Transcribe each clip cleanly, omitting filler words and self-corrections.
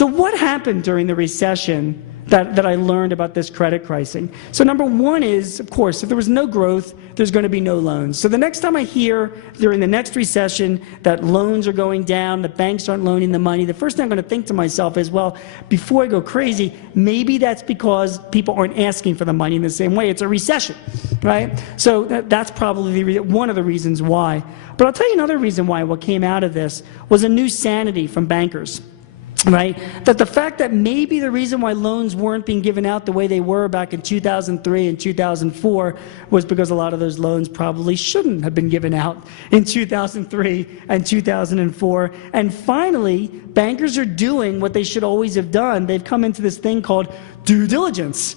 So what happened during the recession that I learned about this credit crisis? So number one is, of course, if there was no growth, there's going to be no loans. So the next time I hear during the next recession that loans are going down, the banks aren't loaning the money, the first thing I'm going to think to myself is, well, before I go crazy, maybe that's because people aren't asking for the money in the same way. It's a recession, right? So that's probably one of the reasons why. But I'll tell you another reason why what came out of this was a new sanity from bankers. Right? That the fact that maybe the reason why loans weren't being given out the way they were back in 2003 and 2004 was because a lot of those loans probably shouldn't have been given out in 2003 and 2004. And finally, bankers are doing what they should always have done. They've come into this thing called due diligence.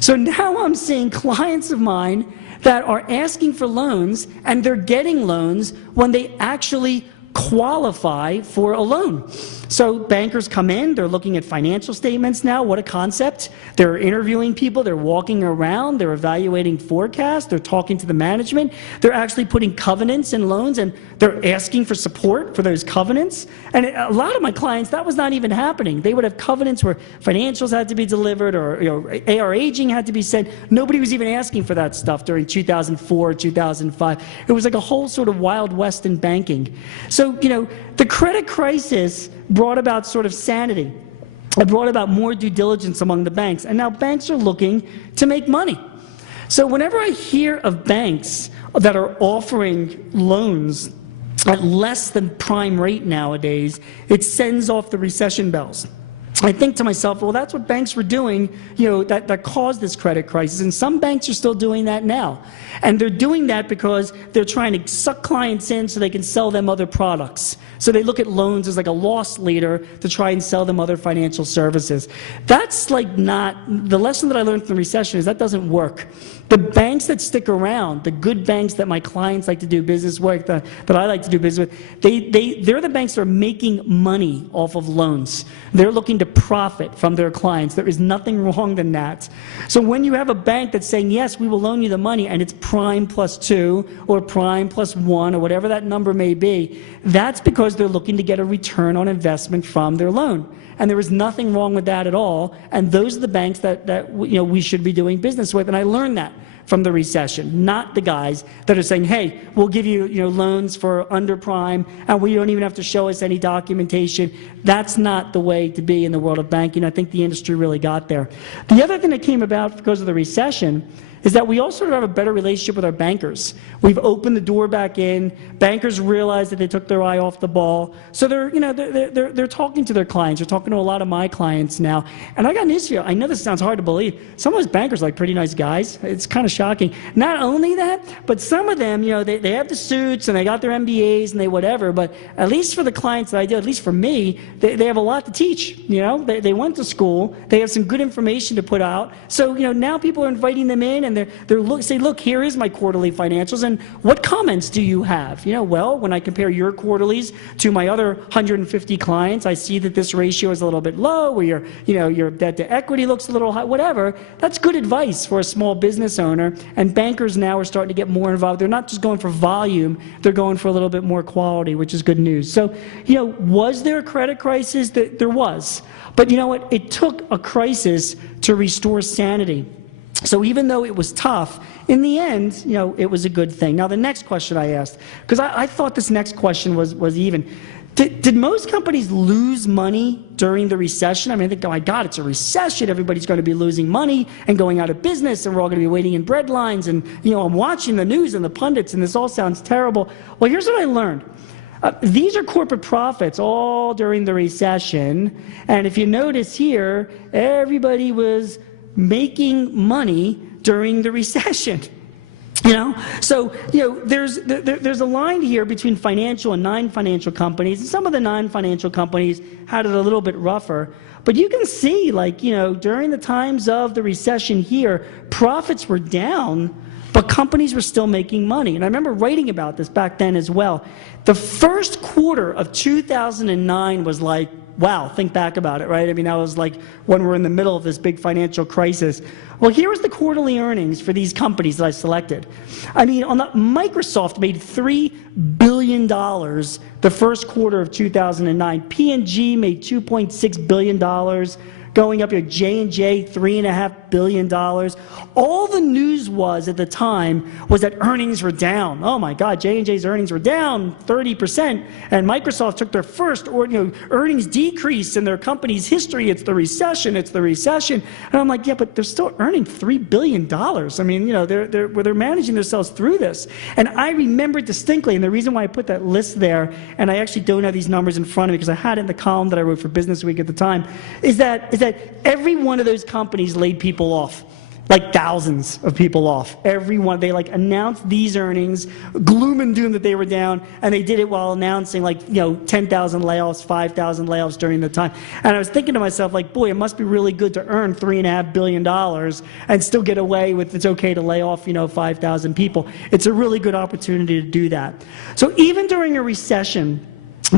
So now I'm seeing clients of mine that are asking for loans, and they're getting loans when they actually qualify for a loan. So bankers come in, they're looking at financial statements now. What a concept. They're interviewing people, they're walking around, they're evaluating forecasts, they're talking to the management, they're actually putting covenants in loans, and they're asking for support for those covenants. And a lot of my clients, that was not even happening. They would have covenants where financials had to be delivered, or AR aging had to be sent. Nobody was even asking for that stuff during 2004, 2005. It was like a whole sort of Wild West in banking. So, the credit crisis brought about sort of sanity. It brought about more due diligence among the banks. And now banks are looking to make money. So whenever I hear of banks that are offering loans at less than prime rate nowadays, it sends off the recession bells. I think to myself, well, that's what banks were doing, that caused this credit crisis. And some banks are still doing that now. And they're doing that because they're trying to suck clients in so they can sell them other products. So they look at loans as like a loss leader to try and sell them other financial services. That's like not, the lesson that I learned from the recession is that doesn't work. The banks that stick around, the good banks that my clients like to do business with, that I like to do business with, they're the banks that are making money off of loans. They're looking to profit from their clients. There is nothing wrong than that. So when you have a bank that's saying, yes, we will loan you the money, and it's prime plus 2 or prime plus 1 or whatever that number may be, that's because they're looking to get a return on investment from their loan. And there is nothing wrong with that at all. And those are the banks that we should be doing business with. And I learned that from the recession, not the guys that are saying, hey, we'll give you, loans for under prime, and we don't even have to show us any documentation. That's not the way to be in the world of banking. I think the industry really got there. The other thing that came about because of the recession is that we also have a better relationship with our bankers. We've opened the door back in. Bankers realize that they took their eye off the ball. So they're talking to their clients. They're talking to a lot of my clients now. And I got news for you. I know this sounds hard to believe. Some of those bankers are like pretty nice guys. It's kind of shocking. Not only that, but some of them, they have the suits and they got their MBAs and they whatever. But at least for the clients that I do, at least for me, they have a lot to teach. They went to school. They have some good information to put out. So now people are inviting them in, and they're say, look, here is my quarterly financials, and what comments do you have? Well, when I compare your quarterlies to my other 150 clients, I see that this ratio is a little bit low, or your debt to equity looks a little high, whatever. That's good advice for a small business owner, and bankers now are starting to get more involved. They're not just going for volume, they're going for a little bit more quality, which is good news. So, was there a credit crisis? There was. But you know what? It took a crisis to restore sanity. So even though it was tough, in the end, it was a good thing. Now, the next question I asked, because I thought this next question was even. Did most companies lose money during the recession? I think, oh my God, it's a recession. Everybody's going to be losing money and going out of business, and we're all going to be waiting in bread lines. And, I'm watching the news and the pundits, and this all sounds terrible. Well, here's what I learned. These are corporate profits all during the recession. And if you notice here, everybody was making money during the recession. So there's a line here between financial and non-financial companies, and some of the non-financial companies had it a little bit rougher. But you can see, during the times of the recession here, profits were down, but companies were still making money. And I remember writing about this back then as well. The first quarter of 2009 was like wow, think back about it, right? I mean, that was like when we're in the middle of this big financial crisis. Well, here was the quarterly earnings for these companies that I selected. I mean, Microsoft made $3 billion the first quarter of 2009. P&G made $2.6 billion. Going up here, J&J, $3.5 billion. All the news was at the time was that earnings were down. Oh my God, J&J's earnings were down 30%, and Microsoft took their first earnings decrease in their company's history. It's the recession, it's the recession. And I'm like, yeah, but they're still earning $3 billion. I mean, they're managing themselves through this. And I remember distinctly, and the reason why I put that list there, and I actually don't have these numbers in front of me because I had it in the column that I wrote for Business Week at the time, is that every one of those companies laid people off, like thousands of people off. Every one, they announced these earnings, gloom and doom that they were down, and they did it while announcing 10,000 layoffs, 5,000 layoffs during the time. And I was thinking to myself, boy, it must be really good to earn $3.5 billion and still get away with it's okay to lay off 5,000 people. It's a really good opportunity to do that. So even during a recession,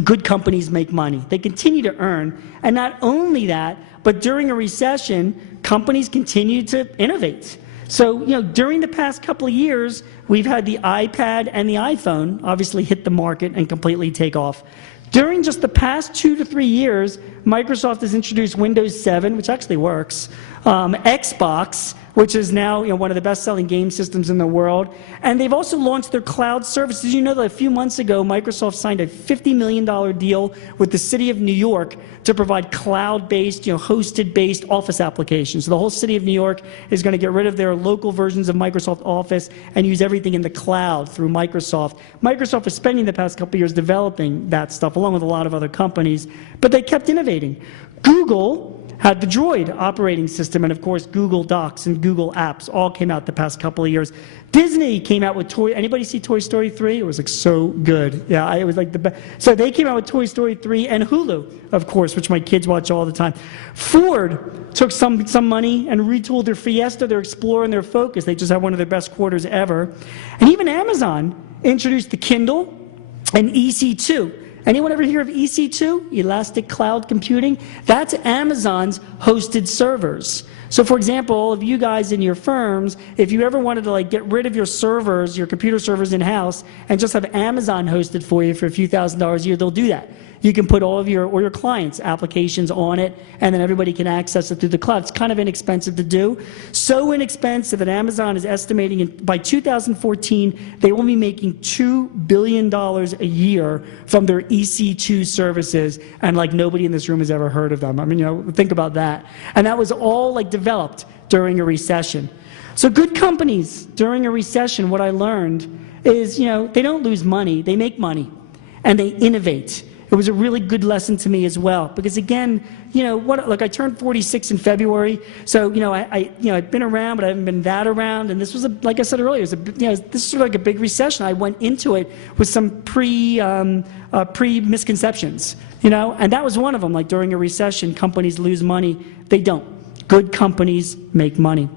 good companies make money. They continue to earn, and not only that, but during a recession, companies continue to innovate. So, during the past couple of years, we've had the iPad and the iPhone obviously hit the market and completely take off. During just the past 2 to 3 years, Microsoft has introduced Windows 7, which actually works, Xbox, which is now one of the best-selling game systems in the world. And they've also launched their cloud services. You know that a few months ago, Microsoft signed a $50 million deal with the city of New York to provide cloud-based, hosted-based Office applications. So the whole city of New York is going to get rid of their local versions of Microsoft Office and use everything in the cloud through Microsoft. Microsoft was spending the past couple of years developing that stuff, along with a lot of other companies, but they kept innovating. Google had the Droid operating system, and of course Google Docs and Google Apps all came out the past couple of years. Disney came out with anybody see Toy Story 3? It was so good. Yeah, it was the best. So they came out with Toy Story 3 and Hulu, of course, which my kids watch all the time. Ford took some money and retooled their Fiesta, their Explorer, and their Focus. They just had one of their best quarters ever. And even Amazon introduced the Kindle and EC2. Anyone ever hear of EC2, Elastic Cloud Computing? That's Amazon's hosted servers. So for example, all of you guys in your firms, if you ever wanted to get rid of your servers, your computer servers in-house, and just have Amazon hosted for you for a few $1,000s a year, they'll do that. You can put all of your clients' applications on it, and then everybody can access it through the cloud. It's kind of inexpensive to do. So inexpensive that Amazon is estimating by 2014, they will be making $2 billion a year from their EC2 services, and nobody in this room has ever heard of them. I mean, think about that. And that was all developed during a recession. So good companies during a recession, what I learned is, they don't lose money, they make money, and they innovate. It was a really good lesson to me as well, because again, look, I turned 46 in February, so I've been around, but I haven't been that around, and this was like I said earlier, this is sort of like a big recession. I went into it with some pre-misconceptions, and that was one of them. During a recession, companies lose money. They don't. Good companies make money.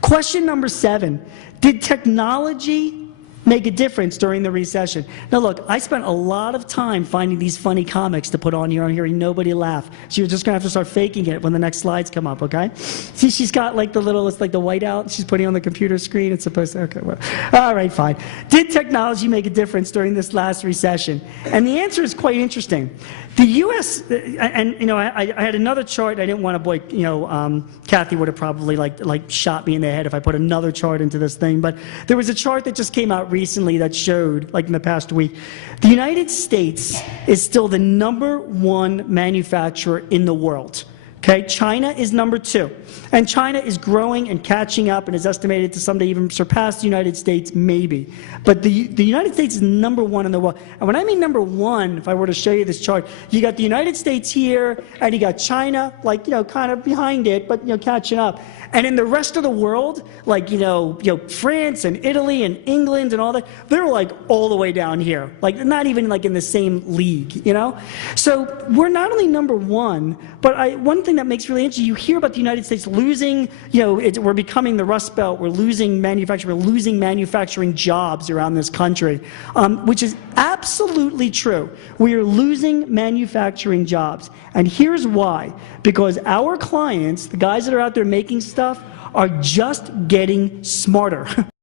Question number 7: did technology make a difference during the recession? Now look, I spent a lot of time finding these funny comics to put on here. I'm hearing nobody laugh. So you're just going to have to start faking it when the next slides come up, okay? See, she's got the little, it's the whiteout she's putting on the computer screen. It's supposed to, okay, well, all right, fine. Did technology make a difference during this last recession? And the answer is quite interesting. The U.S., and I had another chart. I didn't want to, Kathy would have probably shot me in the head if I put another chart into this thing. But there was a chart that just came out recently that showed, in the past week, the United States is still the #1 manufacturer in the world. Okay, China is number 2. And China is growing and catching up and is estimated to someday even surpass the United States, maybe. But the United States is #1 in the world. And when I mean #1, if I were to show you this chart, you got the United States here, and you got China, kind of behind it, but, catching up. And in the rest of the world, France and Italy and England and all that, they're all the way down here, not even in the same league, So we're not only #1, but one thing that makes really interesting, you hear about the United States losing, we're becoming the Rust Belt, we're losing manufacturing jobs around this country, which is absolutely true. We are losing manufacturing jobs. And here's why. Because our clients, the guys that are out there making stuff, are just getting smarter.